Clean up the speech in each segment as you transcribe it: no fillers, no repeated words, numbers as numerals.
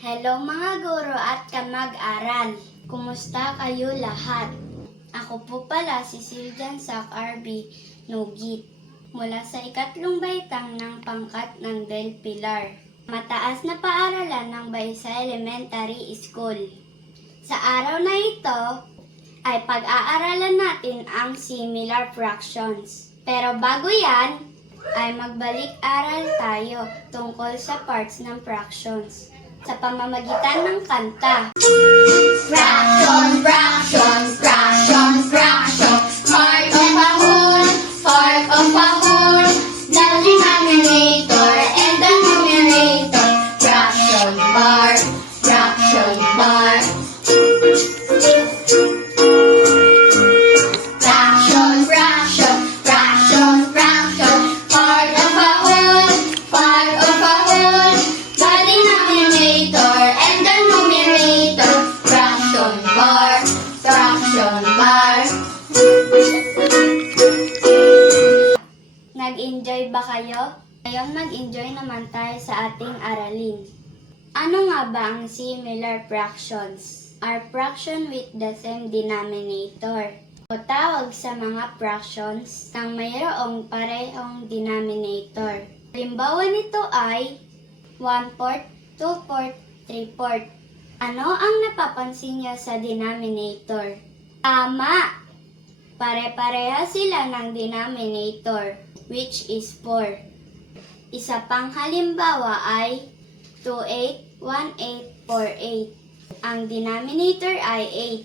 Hello mga guro at kamag-aral. Kumusta kayo lahat? Ako po pala si Siljan Sac RB Nugit mula sa ikatlong baitang ng pangkat ng Del Pilar. Mataas na paaralan ng Baysa Elementary School. Sa araw na ito ay pag-aaralan natin ang similar fractions. Pero bago yan, ay magbalik-aral tayo tungkol sa parts ng fractions sa pamamagitan ng kanta. Fraction, fraction, fraction, fraction. Part of a whole, part of a whole. The denominator and the numerator. Fraction bar, fraction bar. Fraction, fraction, fraction, fraction. Part of a whole, part of a whole. The denominator and the numerator. Fraction bar, fraction bar. Nag-enjoy ba kayo? Ngayon mag-enjoy naman tayo sa ating aralin. Ano nga ba ang similar fractions? Are fraction with the same denominator. O tawag sa mga fractions ng mayroong parehong denominator. Halimbawa nito ay 1/4, 2/4, 3/4. Ano ang napapansin niyo sa denominator? Tama! Pare-pareha sila ng denominator, which is 4. Isa pang halimbawa ay 2/8, 1/8, 4/8. Ang denominator ay 8.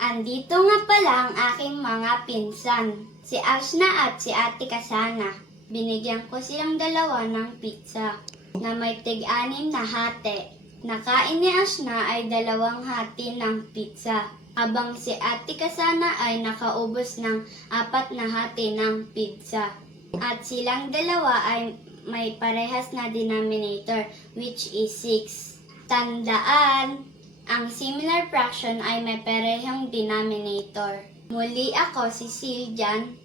Andito nga pala ang aking mga pinsan, si Ashna at si Ate Kasana. Binigyan ko silang dalawa ng pizza na may tig-6 na hati. Nakain ni Ashna ay 2 hati ng pizza, habang si Ate Kasana ay nakaubos ng 4 na hati ng pizza. At silang dalawa ay may parehas na denominator, which is 6. Tandaan, ang similar fraction ay may parehong denominator. Muli ako si Siljan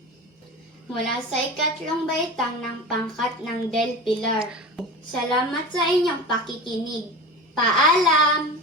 mula sa ikatlong baitang ng pangkat ng Del Pilar. Salamat sa inyong pakikinig. Paalam!